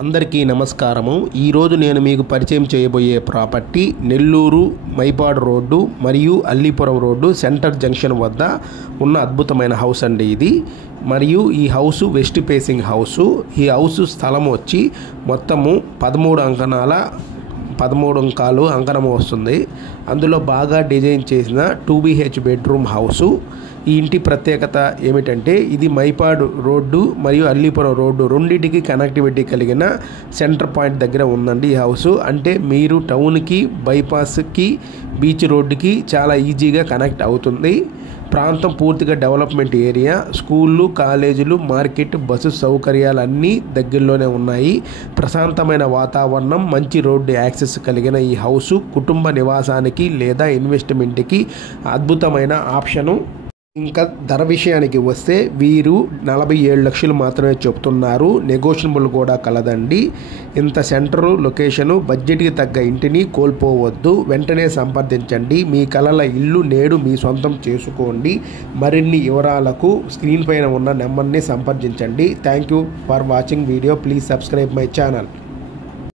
అందరికీ నమస్కారము। ఈరోజు నేను మీకు పరిచయం చేయబోయే ప్రాపర్టీ నెల్లూరు మైపాడు రోడ్డు మరియు అల్లీపురం రోడ్డు సెంటర్ జంక్షన్ వద్ద ఉన్న అద్భుతమైన హౌస్ అండి ఇది। మరియు ఈ హౌస్ వెస్ట్ ఫేసింగ్ హౌస్। ఈ హౌస్ స్థలం వచ్చి మొత్తము 13 అంకాలు అంకణము వస్తుంది। అందులో బాగా డిజైన్ చేసిన 2BH బెడ్రూమ్ హౌస్। ఈ ఇంటి ప్రత్యేకత ఏమిటంటే ఇది మైపాడు రోడ్డు మరియు అల్లీపురం రోడ్డు రెండింటికి కనెక్టివిటీ కలిగిన సెంటర్ పాయింట్ దగ్గర ఉందండి ఈ హౌస్। అంటే మీరు టౌన్కి బైపాస్కి బీచ్ రోడ్డుకి చాలా ఈజీగా కనెక్ట్ అవుతుంది। ప్రాంతం పూర్తిగా డెవలప్మెంట్ ఏరియా, స్కూళ్ళు, కాలేజీలు, మార్కెట్, బస్సు సౌకర్యాలు అన్నీ దగ్గరలోనే ఉన్నాయి। ప్రశాంతమైన వాతావరణం, మంచి రోడ్డు యాక్సెస్ కలిగిన ఈ హౌస్ కుటుంబ నివాసానికి లేదా ఇన్వెస్ట్మెంట్కి అద్భుతమైన ఆప్షను। ఇంకా ధర విషయానికి వస్తే వీరు 47 లక్షలు మాత్రమే చెప్తున్నారు, నెగోషియబుల్ కూడా కలదండి। ఇంత సెంటరు లొకేషను బడ్జెట్కి తగ్గ ఇంటిని కోల్పోవద్దు, వెంటనే సంప్రదించండి। మీ కలల ఇల్లు నేడు మీ సొంతం చేసుకోండి। మరిన్ని వివరాలకు స్క్రీన్ పైన ఉన్న నెంబర్ని సంప్రదించండి। Thank you for watching video, please subscribe my channel.